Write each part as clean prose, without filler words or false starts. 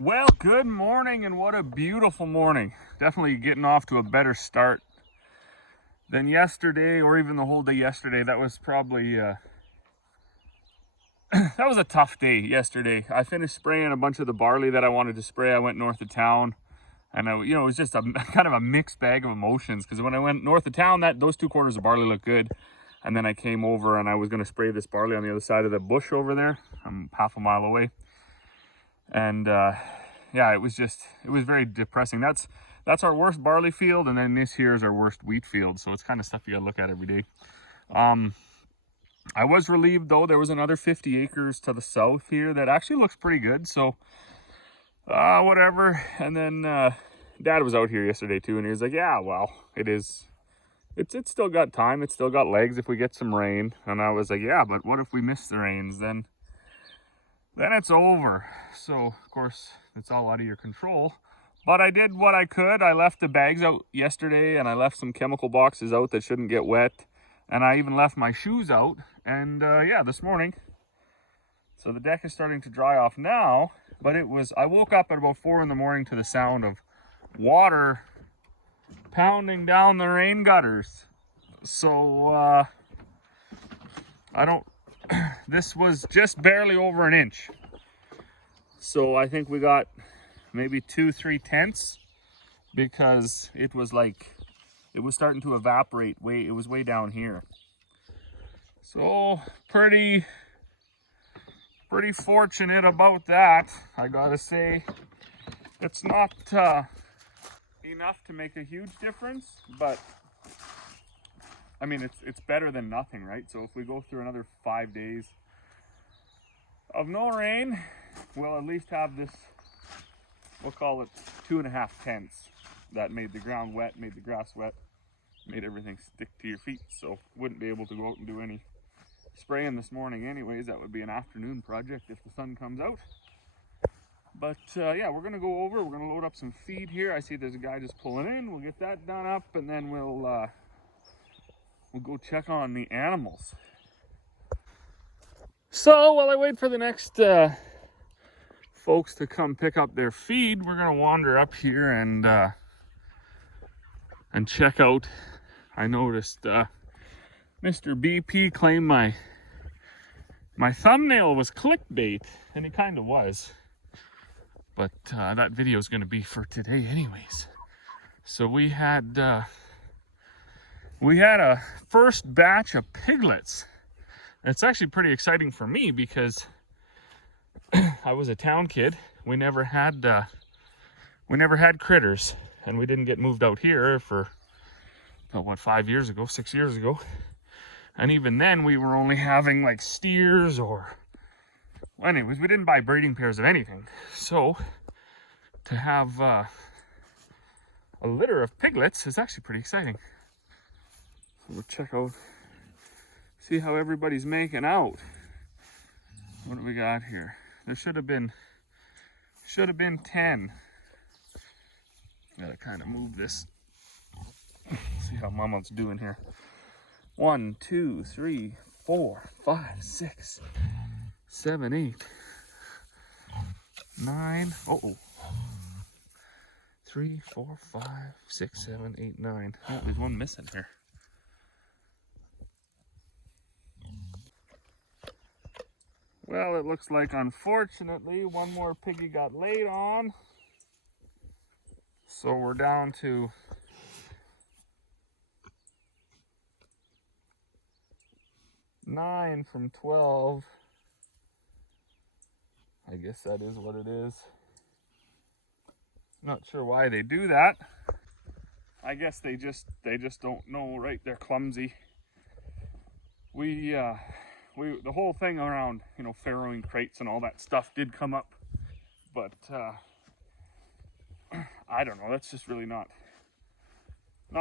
Well, good morning, and what a beautiful morning. Definitely getting off to a better start than yesterday, or even the whole day yesterday. That was probably that was a tough day yesterday. I finished spraying a bunch of the barley that I wanted to spray. I went north of town, and it was just a kind of a mixed bag of emotions, because when I went north of town, those 2 quarters of barley looked good, and then I came over and I was going to spray this barley on the other side of the bush over there. I'm half a mile away, and yeah, it was very depressing. That's our worst barley field, and then this here is our worst wheat field. So it's kind of stuff you gotta look at every day. I was relieved though. There was another 50 acres to the south here that actually looks pretty good. So whatever. And then Dad was out here yesterday too, and he was like, "Yeah, well, it's still got time. It's still got legs if we get some rain." And I was like, "Yeah, but what if we miss the rains? Then it's over." So of course it's all out of your control, but I did what I could. I left the bags out yesterday, and I left some chemical boxes out that shouldn't get wet, and I even left my shoes out. And yeah, this morning, so the deck is starting to dry off now, but I woke up at about 4 in the morning to the sound of water pounding down the rain gutters. So this was just barely over an inch. So I think we got maybe 2-3 tenths, because it was starting to evaporate. It was way down here. So pretty fortunate about that, I gotta say. It's not enough to make a huge difference, but I mean, it's better than nothing, right? So if we go through another 5 days of no rain, we'll at least have this, we'll call it 2.5 tenths, that made the ground wet, made the grass wet, made everything stick to your feet. So wouldn't be able to go out and do any spraying this morning anyways. That would be an afternoon project if the sun comes out. But yeah, we're gonna go over, we're gonna load up some feed here. I see there's a guy just pulling in. We'll get that done up, and then we'll go check on the animals. So while I wait for the next folks to come pick up their feed, we're gonna wander up here and check out. I noticed Mr. BP claimed my thumbnail was clickbait, and it kind of was. But that video is going to be for today anyways. So we had a first batch of piglets. It's actually pretty exciting for me, because I was a town kid. We never had critters, and we didn't get moved out here for 5 years ago, 6 years ago. And even then we were only having like steers, or anyways, we didn't buy breeding pairs of anything. So to have a litter of piglets is actually pretty exciting. So we'll check out, see how everybody's making out. What do we got here? There should have been 10. Gotta kind of move this. See how Mama's doing here. 1, 2, 3, 4, 5, 6, 7, 8, 9. 3, 4, 5, 6, 7, 8, 9. Oh, there's one missing here. Well, it looks like, unfortunately, one more piggy got laid on. So we're down to 9 from 12. I guess that is what it is. Not sure why they do that. I guess they just don't know, right? They're clumsy. The whole thing around, farrowing crates and all that stuff did come up, but I don't know. That's just really not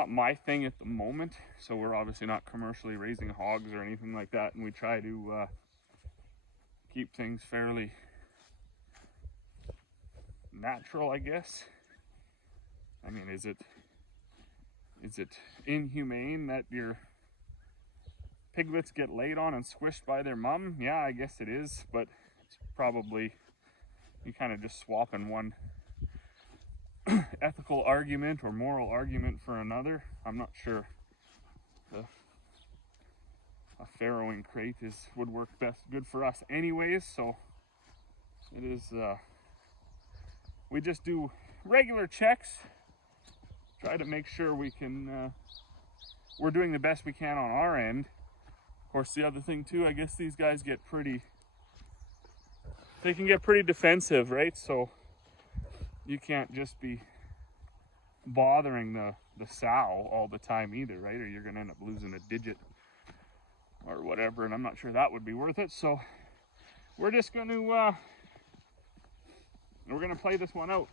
my thing at the moment. So we're obviously not commercially raising hogs or anything like that, and we try to keep things fairly natural, I guess. I mean, is it inhumane that your piglets get laid on and squished by their mom? Yeah, I guess it is, but it's probably you kind of just swapping one ethical argument or moral argument for another. I'm not sure a farrowing crate would work good for us anyways, so it is we just do regular checks, try to make sure we're doing the best we can on our end. Of course, the other thing too, I guess these guys can get pretty defensive, right? So you can't just be bothering the sow all the time either, right? Or you're gonna end up losing a digit or whatever, and I'm not sure that would be worth it. So we're just gonna we're gonna play this one out.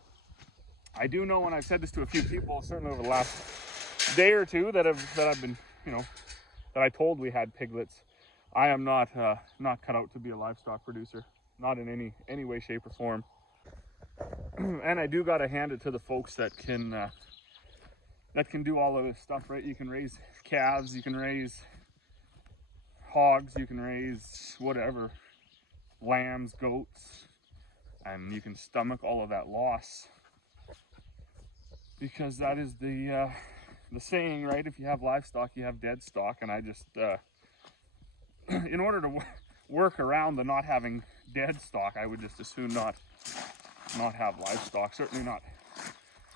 I do know, and I've said this to a few people, certainly over the last day or two, that I've been, that I told we had piglets. I am not cut out to be a livestock producer, not in any way, shape, or form. And I do gotta hand it to the folks that can do all of this stuff, right? You can raise calves, you can raise hogs, you can raise whatever, lambs, goats, and you can stomach all of that loss, because that is the saying, right? If you have livestock, you have dead stock. And I just in order to work around the not having dead stock, I would just as soon not have livestock. Certainly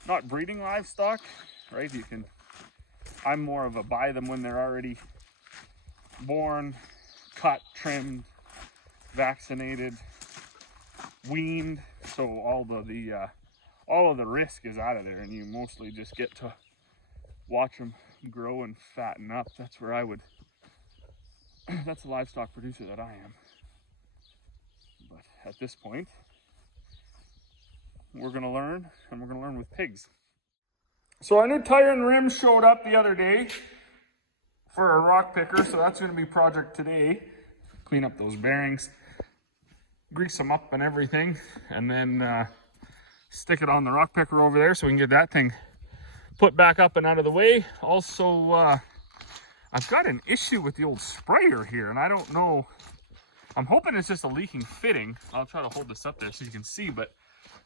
not breeding livestock, right? I'm more of a buy them when they're already born, cut, trimmed, vaccinated, weaned, so all of the risk is out of there, and you mostly just get to watch them grow and fatten up. That's the livestock producer that I am. But at this point, we're gonna learn, and we're gonna learn with pigs. So our new tire and rim showed up the other day for a rock picker, so that's gonna be project today. Clean up those bearings, grease them up and everything, and then stick it on the rock picker over there so we can get that thing put back up and out of the way. Also, I've got an issue with the old sprayer here, and I don't know, I'm hoping it's just a leaking fitting. I'll try to hold this up there so you can see, but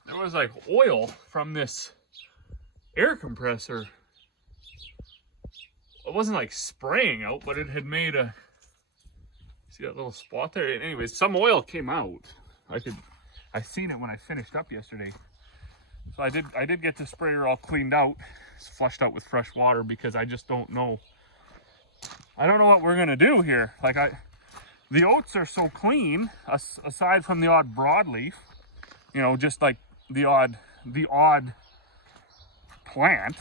there was like oil from this air compressor. It wasn't like spraying out, but it had made see that little spot there? Anyways, some oil came out. I seen it when I finished up yesterday. So I did get the sprayer all cleaned out. It's flushed out with fresh water, because I just don't know. I don't know what we're gonna do here. Like the oats are so clean, aside from the odd broadleaf, just like the odd plant.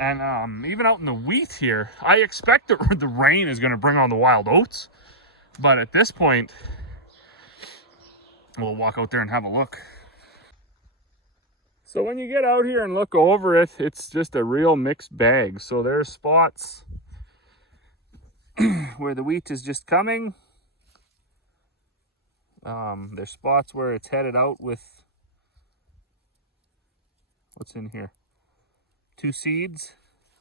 And even out in the wheat here, I expect that the rain is gonna bring on the wild oats. But at this point, we'll walk out there and have a look. So when you get out here and look over it, it's just a real mixed bag. So there's spots where the wheat is just coming. There's spots where it's headed out with, what's in here? 2 seeds,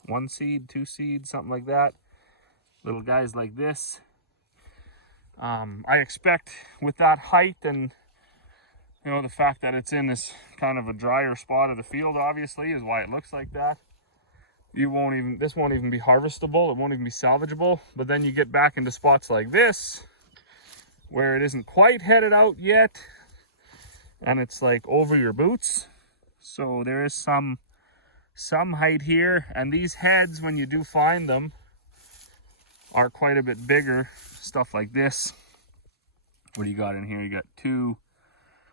1 seed, 2 seeds, something like that. Little guys like this. I expect with that height and the fact that it's in this kind of a drier spot of the field, obviously, is why it looks like that. This won't even be harvestable. It won't even be salvageable. But then you get back into spots like this, where it isn't quite headed out yet, and it's like over your boots. So there is some height here, and these heads, when you do find them, are quite a bit bigger. Stuff like this. What do you got in here? You got 2,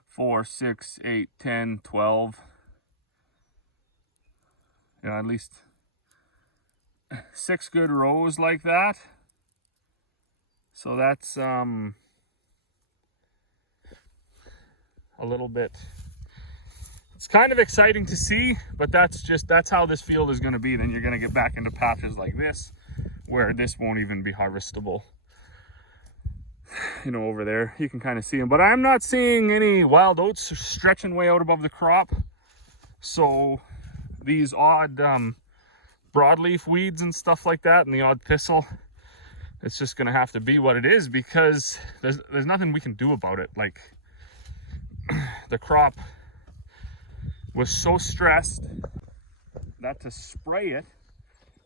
4, 6, 8, 10, 12. At least 6 good rows like that. So that's a little bit, it's kind of exciting to see, but that's how this field is going to be. Then you're going to get back into patches like this, where this won't even be harvestable. Over there, you can kind of see them, but I'm not seeing any wild oats stretching way out above the crop. So these odd broadleaf weeds and stuff like that, and the odd thistle, it's just gonna have to be what it is, because there's nothing we can do about it. Like, the crop was so stressed that to spray it,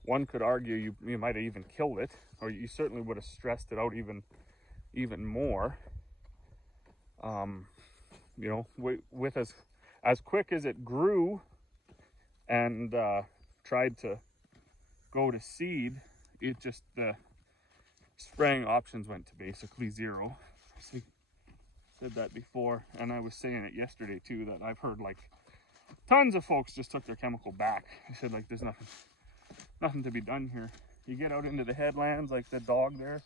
one could argue you might have even killed it, or you certainly would have stressed it out even more. You know, with as quick as it grew and tried to go to seed, it just the spraying options went to basically zero. I said that before, and I was saying it yesterday too, that I've heard like tons of folks just took their chemical back. I said, like, there's nothing to be done here. You get out into the headlands, like the dog there,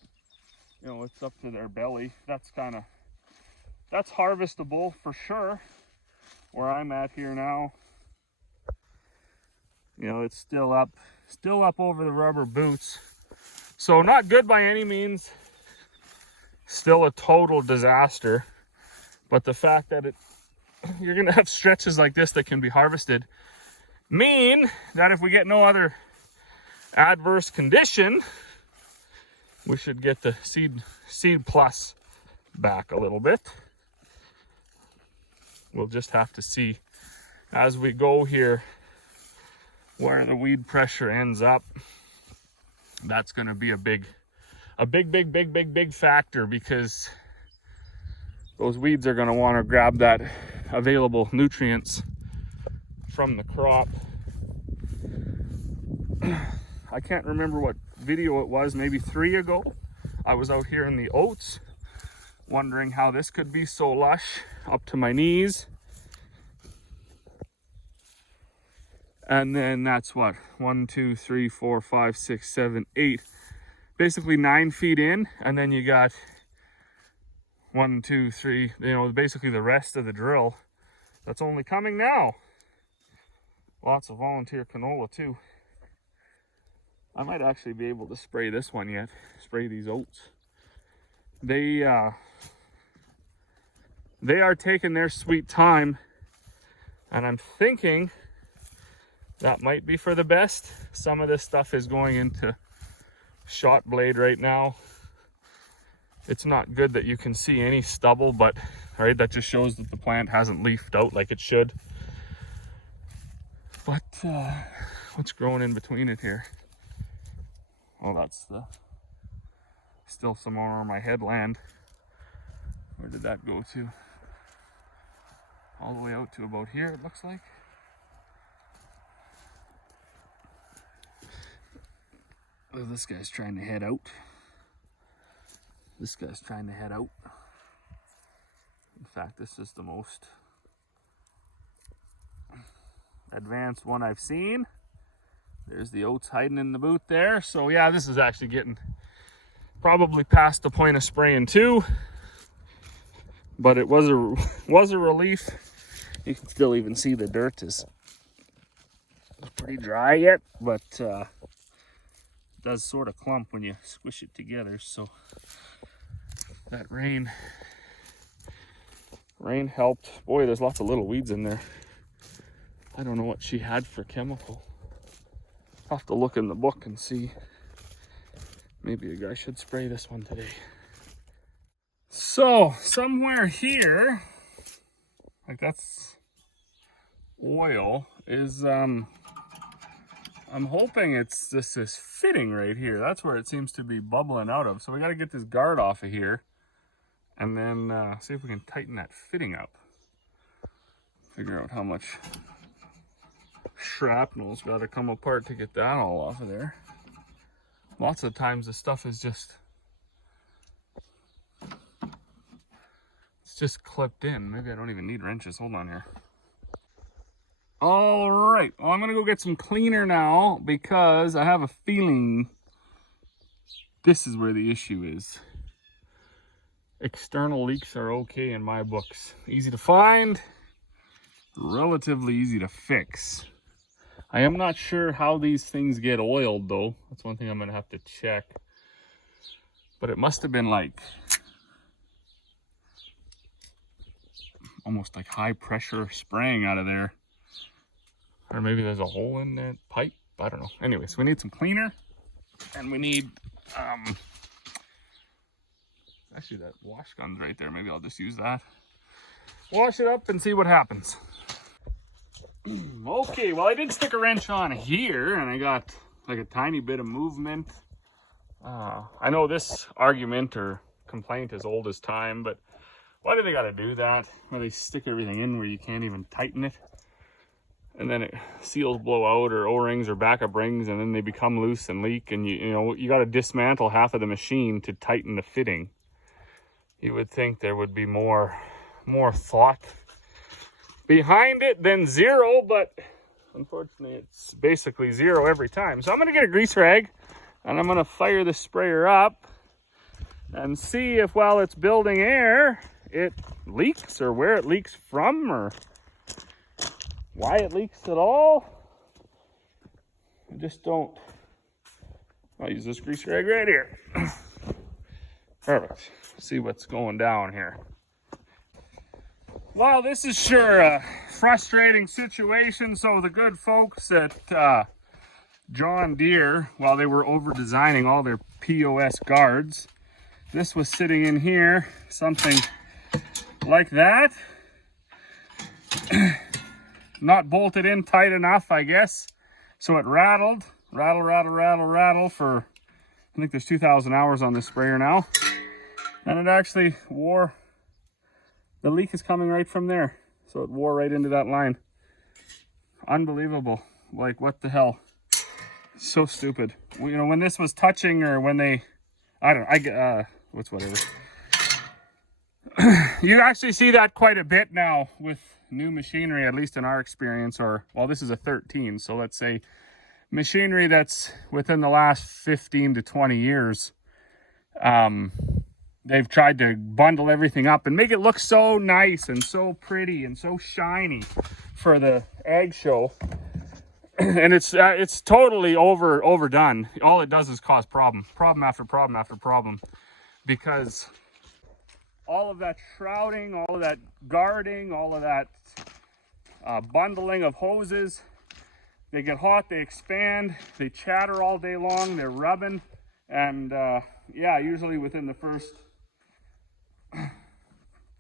you know, it's up to their belly. That's harvestable for sure. Where I'm at here now, you know, it's still up over the rubber boots. So not good by any means. Still a total disaster. But the fact that you're gonna have stretches like this that can be harvested mean that if we get no other adverse condition, we should get the seed plus back a little bit. We'll just have to see as we go here where the weed pressure ends up. That's going to be a big factor, because those weeds are going to want to grab that available nutrients from the crop. I can't remember what video it was, maybe 3 ago. I was out here in the oats wondering how this could be so lush up to my knees. And then that's what, 1, 2, 3, 4, 5, 6, 7, 8, basically 9 feet in. And then you got 1, 2, 3, you know, basically the rest of the drill that's only coming now. Lots of volunteer canola too. I might actually be able to spray this one yet, spray these oats. They are taking their sweet time, and I'm thinking that might be for the best. Some of this stuff is going into shot blade right now. It's not good that you can see any stubble, but right, that just shows that the plant hasn't leafed out like it should. But what's growing in between it here? Oh, that's still some more on my headland. Where did that go to? All the way out to about here, it looks like. Oh, this guy's trying to head out. This guy's trying to head out. In fact, this is the most advanced one I've seen. There's the oats hiding in the boot there. So yeah, this is actually getting probably past the point of spraying too. But it was a relief. You can still even see the dirt is pretty dry yet, but it does sort of clump when you squish it together. So that rain helped. Boy, there's lots of little weeds in there. I don't know what she had for chemical. I'll have to look in the book and see. Maybe a guy should spray this one today. So somewhere here, like that's oil, is I'm hoping this is fitting right here. That's where it seems to be bubbling out of. So we got to get this guard off of here, and then see if we can tighten that fitting up. Figure out how much shrapnel's got to come apart to get that all off of there. Lots of times the stuff is just clipped in. Maybe I don't even need wrenches. Hold on here. All right, well, I'm gonna go get some cleaner now, because I have a feeling this is where the issue is. External leaks are okay in my books. Easy to find, relatively easy to fix. I am not sure how these things get oiled though. That's one thing I'm gonna have to check. But it must have been like almost like high pressure spraying out of there. Or maybe there's a hole in that pipe. I don't know. Anyways, we need some cleaner, and we need actually that wash gun's right there. Maybe I'll just use that. wash it up and see what happens. Okay, well, I did stick a wrench on here and I got like a tiny bit of movement. I know this argument or complaint is old as time, but why do they got to do that? Where they stick everything in where you can't even tighten it, and then seals blow out, or O-rings or backup rings, and then they become loose and leak, and you got to dismantle half of the machine to tighten the fitting. You would think there would be more thought behind it than zero, but unfortunately it's basically zero every time. So I'm going to get a grease rag and I'm going to fire the sprayer up and see if while it's building air it leaks, or where it leaks from, or why it leaks at all. I just don't. I'll use this grease rag right here. Perfect. See what's going down here. Well, this is sure a frustrating situation. So the good folks at John Deere, while they were over designing all their POS guards, this was sitting in here, something like that. Not bolted in tight enough, I guess. So it rattled for, I think there's 2,000 hours on this sprayer now. And it actually wore, the leak is coming right from there. So it wore right into that line. Unbelievable. Like, what the hell? So stupid. You know, when this was touching, or when they, whatever. You actually see that quite a bit now with new machinery, at least in our experience, or, well, this is a 13, so let's say machinery that's within the last 15 to 20 years. They've tried to bundle everything up and make it look so nice and so pretty and so shiny for the ag show. And it's totally overdone. All it does is cause problem after problem after problem, because all of that shrouding, all of that guarding, all of that bundling of hoses, they get hot, they expand, they chatter all day long, they're rubbing, and yeah, usually within the first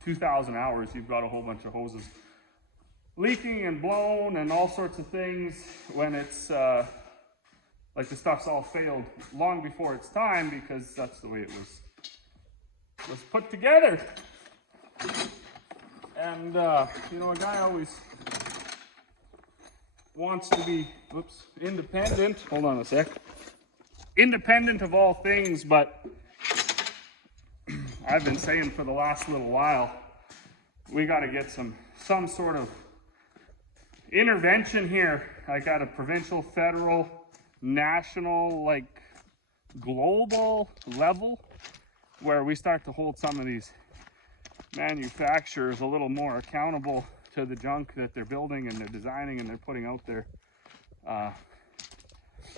2,000 hours, you've got a whole bunch of hoses leaking and blown and all sorts of things, when it's like the stuff's all failed long before its time, because that's the way it was put together. And you know, a guy always wants to be, independent. Hold on a sec. Independent of all things, but I've been saying for the last little while, we got to get some sort of intervention here, like at a provincial, federal, national, like global level, where we start to hold some of these manufacturers a little more accountable to the junk that they're building and they're designing and they're putting out there.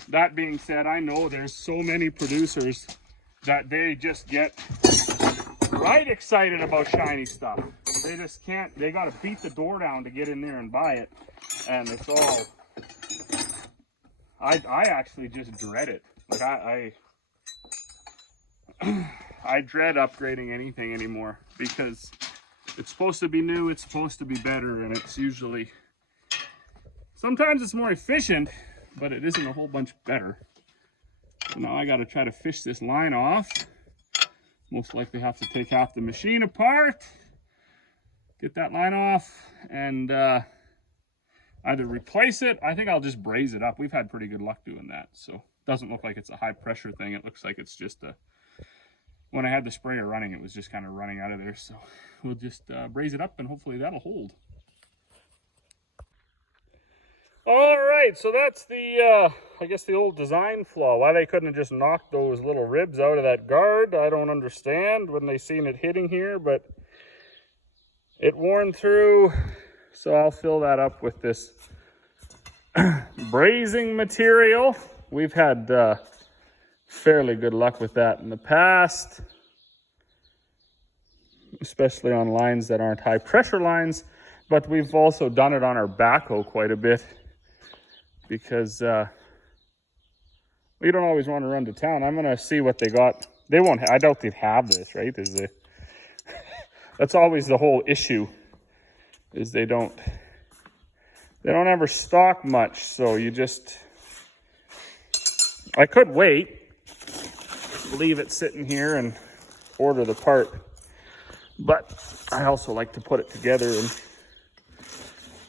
That being said, I know there's so many producers that they just get right excited about shiny stuff. They just can't, they got to beat the door down to get in there and buy it. And it's all, I actually just dread it. Like I dread upgrading anything anymore, because it's supposed to be new, it's supposed to be better, and it's usually, sometimes it's more efficient, but it isn't a whole bunch better. So now I got to try to fish this line off. Most likely have to take half the machine apart, get that line off, and either replace it. I think I'll just braze it up. We've had pretty good luck doing that, so it doesn't look like it's a high pressure thing. It looks like it's just a, when I had the sprayer running, it was just kind of running out of there. So we'll just braze it up and hopefully that'll hold. All right, so that's the, I guess the old design flaw. Why they couldn't have just knocked those little ribs out of that guard, I don't understand when they seen it hitting here, but it worn through. So I'll fill that up with this brazing material. We've had fairly good luck with that in the past, especially on lines that aren't high pressure lines, but we've also done it on our backhoe quite a bit, because we don't always want to run to town. I'm going to see what they got. They won't, I doubt they'd have this, right? That's always the whole issue. is they don't ever stock much, so you just, I could wait, leave it sitting here and order the part, but I also like to put it together and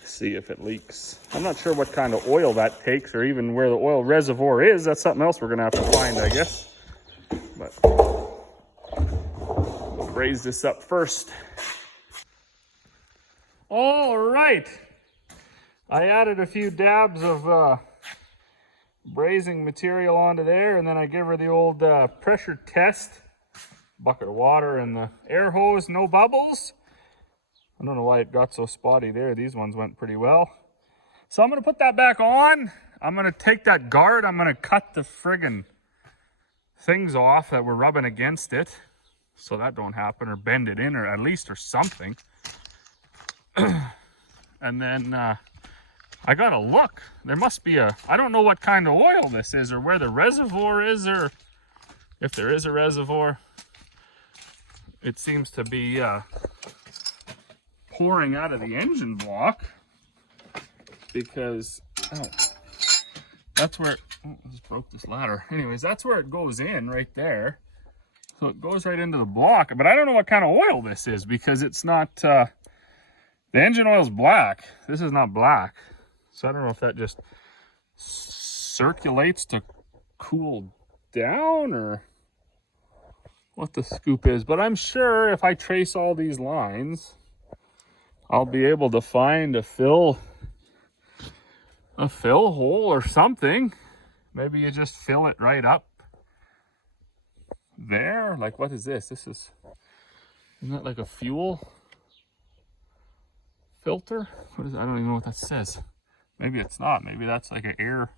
see if it leaks. I'm not sure what kind of oil that takes or even where the oil reservoir is. That's something else we're gonna have to find, I guess. But we'll braise this up first. All right. I added a few dabs of braising material onto there, and then I give her the old pressure test. Bucket of water and the air hose, no bubbles. I don't know why it got so spotty there. These ones went pretty well. So I'm going to put that back on. I'm going to take that guard. I'm going to cut the friggin' things off that were rubbing against it so that don't happen, or bend it in, or at least, or something. And then I got to look. There must be I don't know what kind of oil this is, or where the reservoir is, or if there is a reservoir. It seems to be pouring out of the engine block, because that's where I just broke this ladder. Anyways, that's where it goes in, right there. So it goes right into the block, but I don't know what kind of oil this is, because it's not the engine oil's black. This is not black, so I don't know if that just circulates to cool down or what the scoop is. But I'm sure if I trace all these lines, I'll be able to find a fill hole or something. Maybe you just fill it right up there. Like, what is this? Isn't that like a fuel filter? What is it? I don't even know what that says. Maybe it's not. Maybe that's like an air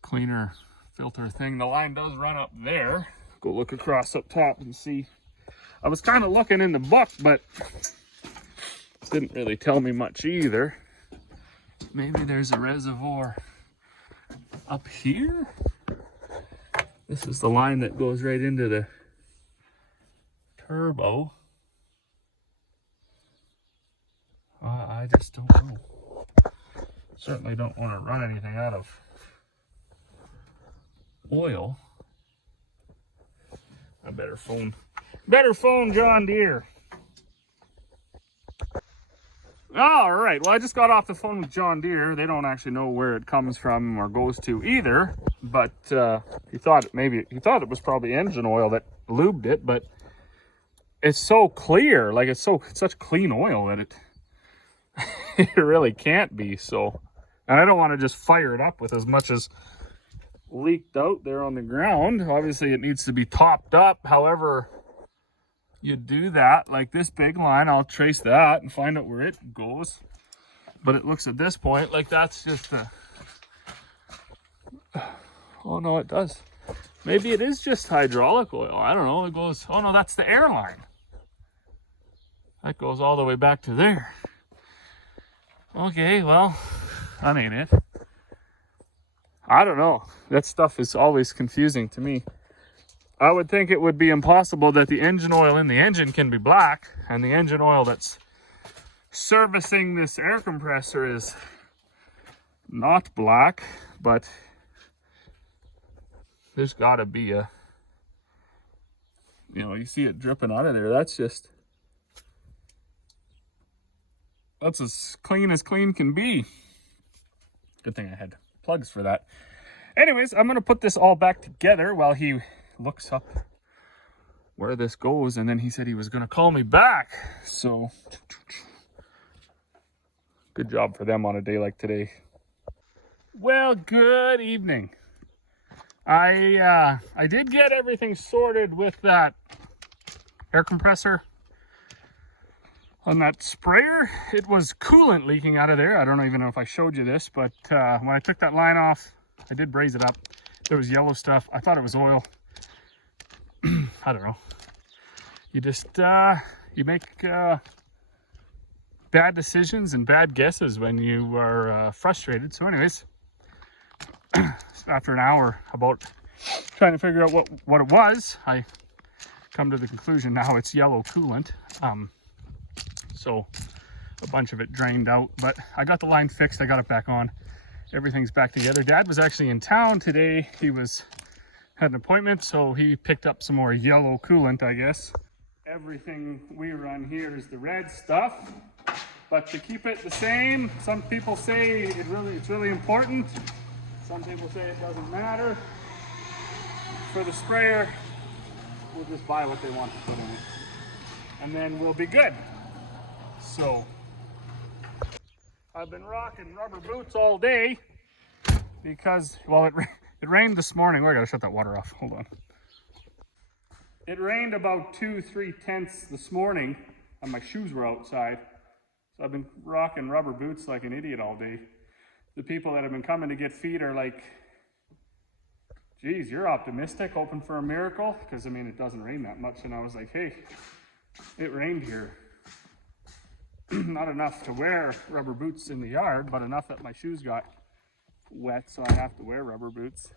cleaner filter thing. The line does run up there. Go look across up top and see. I was kind of looking in the book, but didn't really tell me much either. Maybe there's a reservoir up here. This is the line that goes right into the turbo. I just don't know. Certainly don't want to run anything out of oil. I better phone John Deere. All right, well, I just got off the phone with John Deere. They don't actually know where it comes from or goes to either, but he thought it was probably engine oil that lubed it, but it's so clear, like it's such clean oil that it really can't be. So, and I don't want to just fire it up with as much as leaked out there on the ground. Obviously it needs to be topped up. However you do that, like this big line, I'll trace that and find out where it goes. But it looks at this point like that's just oh no, it does. Maybe it is just hydraulic oil. I don't know. It goes, oh no, that's the air line. That goes all the way back to there. Okay, well, that ain't it. I don't know. That stuff is always confusing to me. I would think it would be impossible that the engine oil in the engine can be black, and the engine oil that's servicing this air compressor is not black, but there's got to be a, you see it dripping out of there. That's as clean can be. Good thing I had plugs for that. Anyways, I'm going to put this all back together while he looks up where this goes, and then he said he was going to call me back. So good job for them on a day like today. Well, good evening. I did get everything sorted with that air compressor on that sprayer. It was coolant leaking out of there. I don't even know if I showed you this, but when I took that line off, I did braise it up. There was yellow stuff. I thought it was oil. I don't know. You just, you make bad decisions and bad guesses when you are frustrated. So anyways, after an hour about trying to figure out what it was, I come to the conclusion now it's yellow coolant. So a bunch of it drained out, but I got the line fixed. I got it back on. Everything's back together. Dad was actually in town today. He had an appointment, so he picked up some more yellow coolant, I guess. Everything we run here is the red stuff, but to keep it the same, some people say it's really important. Some people say it doesn't matter. For the sprayer, we'll just buy what they want to put in it, and then we'll be good. So I've been rocking rubber boots all day because, well, it rained this morning. Oh, I gotta shut that water off. Hold on. It rained about 2-3 tenths this morning, and my shoes were outside. So I've been rocking rubber boots like an idiot all day. The people that have been coming to get feed are like, geez, you're optimistic, hoping for a miracle? Because, I mean, it doesn't rain that much. And I was like, hey, it rained here. Not enough to wear rubber boots in the yard, but enough that my shoes got wet, so I have to wear rubber boots.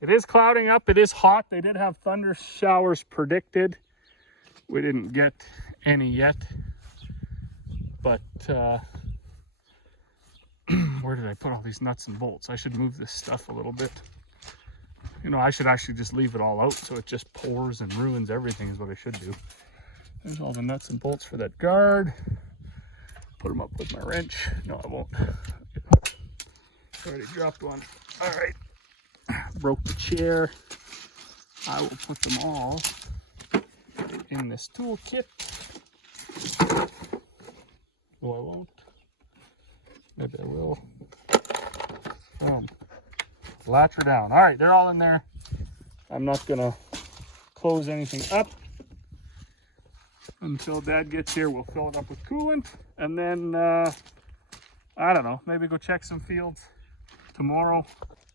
It is clouding up. It is hot. They did have thunder showers predicted. We didn't get any yet. But where did I put all these nuts and bolts? I should move this stuff a little bit. You know, I should actually just leave it all out so it just pours and ruins everything is what I should do. There's all the nuts and bolts for that guard. Put them up with my wrench. No, I won't. Already dropped one. All right. Broke the chair. I will put them all in this toolkit. Oh, I won't. Maybe I will. Latch her down. All right, they're all in there. I'm not gonna close anything up until Dad gets here. We'll fill it up with coolant, and then I don't know, maybe go check some fields tomorrow.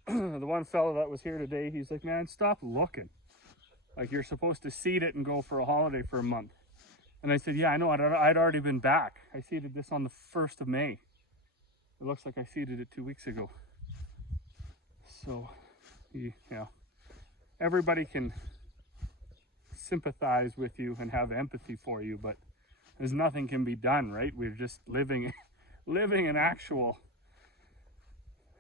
The one fellow that was here today, he's like, man, stop looking. Like, you're supposed to seed it and go for a holiday for a month. And I said, yeah, I know, I'd already been back. I seeded this on the 1st of May. It looks like I seeded it 2 weeks ago. So, yeah, everybody can sympathize with you and have empathy for you, but there's nothing can be done, right? We're just living an actual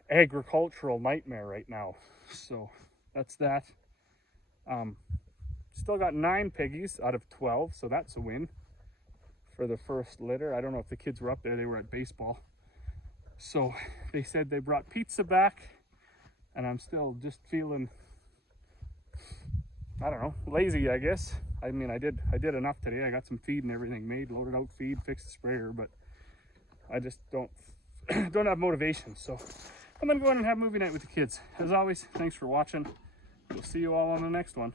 agricultural nightmare right now. So that's that. Still got 9 piggies out of 12, so that's a win for the first litter. I don't know if the kids were up there. They were at baseball. So they said they brought pizza back, and I'm still just feeling, I don't know, lazy, I guess. I mean, I did enough today. I got some feed and everything made, loaded out feed, fixed the sprayer, but I just don't have motivation. So I'm gonna go in and have movie night with the kids. As always, thanks for watching. We'll see you all on the next one.